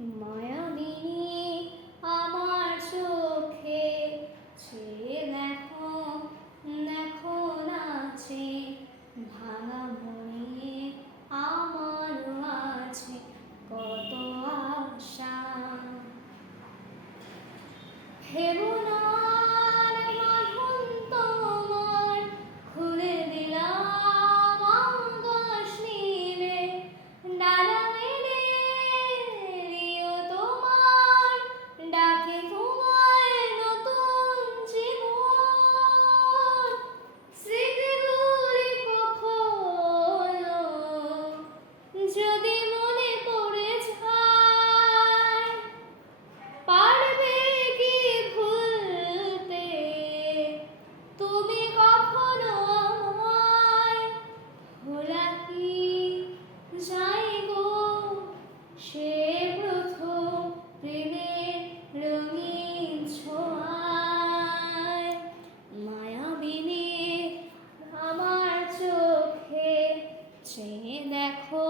মায়াবিনী আমার চোখে চেয়ে দেখো, দেখো নাচে ভাঙা মনে আমার আছে কত আশা। ভেবো না আর বাঁধন তোমার, খুলে দিলাম আকাশ নীলে, ডানা মেলে এলিও তোমার, ডাকে তোমায় নতুন জীবন। স্মৃতিগুলি কখনো যদি মনে পড়ে যায়, পারবে কি ভুলতে তুমি কখনো আমায়? ভোলা কি যায় গো সে প্রথম প্রেমের রঙিন ছোঁয়ায়। মায়াবিনী আমার চোখে চেয়ে দেখো,